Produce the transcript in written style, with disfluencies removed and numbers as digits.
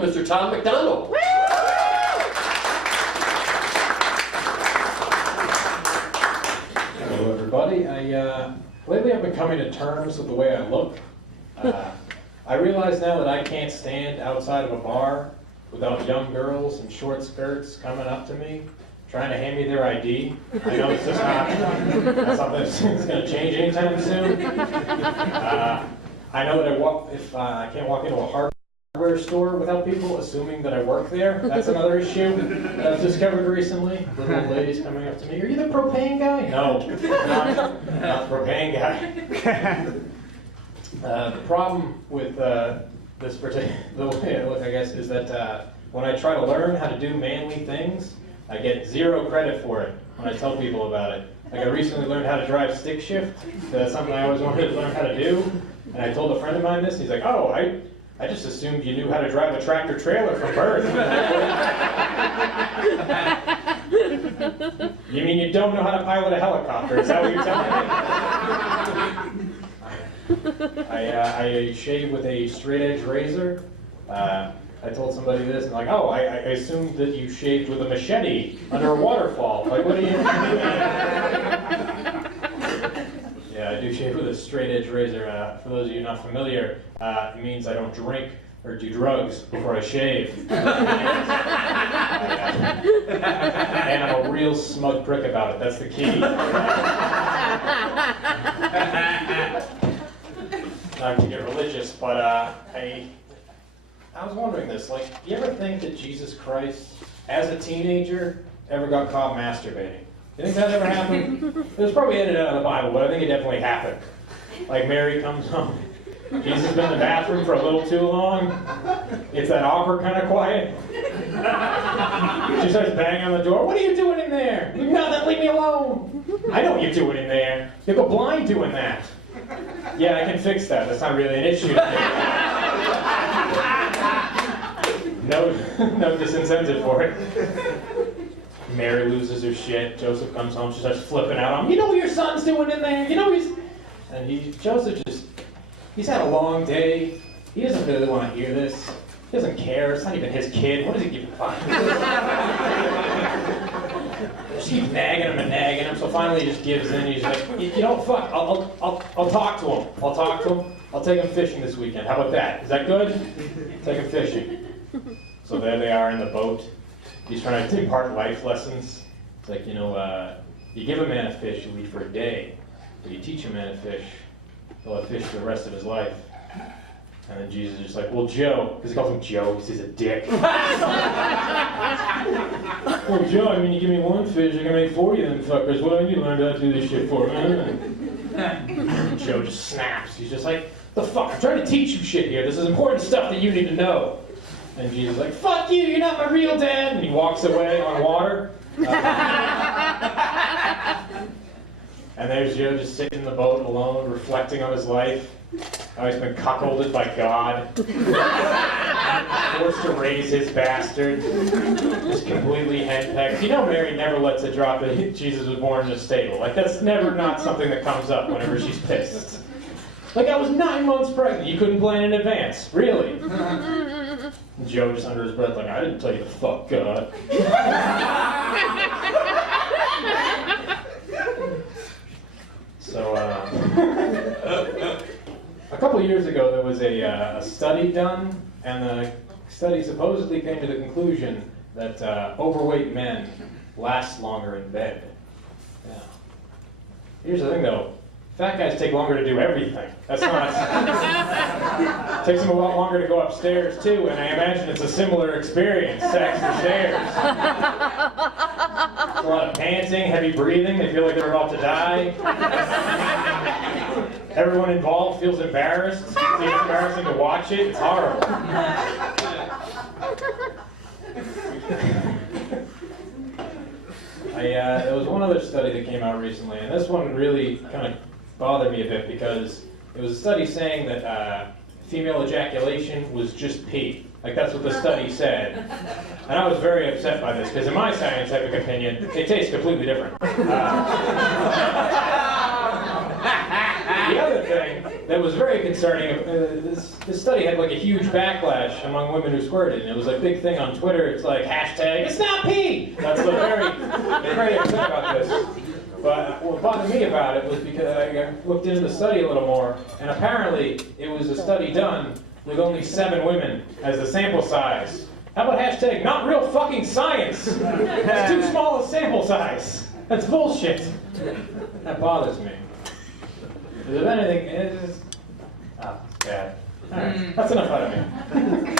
Mr. Tom McDonald. Hello, everybody. Lately I've been coming to terms with the way I look. I realize now that I can't stand outside of a bar without young girls in short skirts coming up to me, trying to hand me their ID. I know it's just not something that's going to change anytime soon. I know that I can't walk into a hardware store without people assuming that I work there. That's another issue that I've discovered recently. Little old ladies coming up to me, "Are you the propane guy?" No, not the propane guy. The problem with this particular, the way I look, I guess, is that when I try to learn how to do manly things, I get zero credit for it when I tell people about it. Like, I recently learned how to drive stick shift. That's something I always wanted to learn how to do. And I told a friend of mine this. He's like, "Oh, I just assumed you knew how to drive a tractor trailer from birth." You mean you don't know how to pilot a helicopter? Is that what you're telling me? I shave with a straight edge razor. I told somebody this, and like, "Oh, I assumed that you shaved with a machete under a waterfall." Like, what are you doing? Yeah, I do shave with a straight edge razor. For those of you not familiar, it means I don't drink or do drugs before I shave. And I'm a real smug prick about it. That's the key. Not to get religious, but I was wondering this. Like, do you ever think that Jesus Christ, as a teenager, ever got caught masturbating? You think that ever happened? It was probably edited out of the Bible, but I think it definitely happened. Like, Mary comes home. Jesus has been in the bathroom for a little too long. It's that awkward kind of quiet. She starts banging on the door. "What are you doing in there?" "Nothing, leave me alone." "I know what you're doing in there. You go blind doing that." "Yeah, I can fix that. That's not really an issue. No disincentive for it." Mary loses her shit. Joseph comes home. She starts flipping out on him. "You know what your son's doing in there? You know he's..." And Joseph he's had a long day. He doesn't really want to hear this. He doesn't care. It's not even his kid. What does he give a fuck? She keeps nagging him. So finally he just gives in. He's like, "You know, fuck. I'll talk to him. I'll take him fishing this weekend. How about that? Is that good? Take him fishing." So there they are in the boat. He's trying to impart life lessons. It's like, you give a man a fish, he'll eat for a day. But you teach a man a fish, he'll have fish for the rest of his life. And then Jesus is just like, "Well, Joe," because he calls him Joe, because he's a dick. "Well, Joe, I mean, you give me one fish, I can make 40 of them fuckers. What do I need to learn how to do this shit for?" And Joe just snaps. He's just like, "The fuck? I'm trying to teach you shit here. This is important stuff that you need to know." And Jesus is like, "Fuck you, you're not my real dad." And he walks away on water. And there's Joe just sitting in the boat alone, reflecting on his life. How he's been cuckolded by God. Forced to raise his bastard. Just completely henpecked. You know Mary never lets it drop that Jesus was born in a stable. Like, that's never not something that comes up whenever she's pissed. Like, "I was 9 months pregnant. You couldn't plan in advance. Really?" And Joe just under his breath like, "I didn't tell you to fuck God." So, a couple years ago there was a study done, and the study supposedly came to the conclusion that overweight men last longer in bed. Yeah. Here's the thing though. Fat guys take longer to do everything. That's not... It takes them a lot longer to go upstairs, too, and I imagine it's a similar experience, sex for stairs. A lot of panting, heavy breathing, they feel like they're about to die. Everyone involved feels embarrassed. It's embarrassing to watch it. It's horrible. There was one other study that came out recently, and this one really kind of bothered me a bit because it was a study saying that female ejaculation was just pee. Like, that's what the study said. And I was very upset by this because in my scientific opinion, it tastes completely different. The other thing that was very concerning. This study had like a huge backlash among women who squirted, and it was a big thing on Twitter. It's like hashtag it's not pee. That's what they're very upset about this. But what bothered me about it was because I looked into the study a little more, and apparently it was a study done with only 7 women as the sample size. How about hashtag not real fucking science? It's too small a sample size. That's bullshit. That bothers me. If anything, it's just... Oh, bad. All right, that's enough out of me.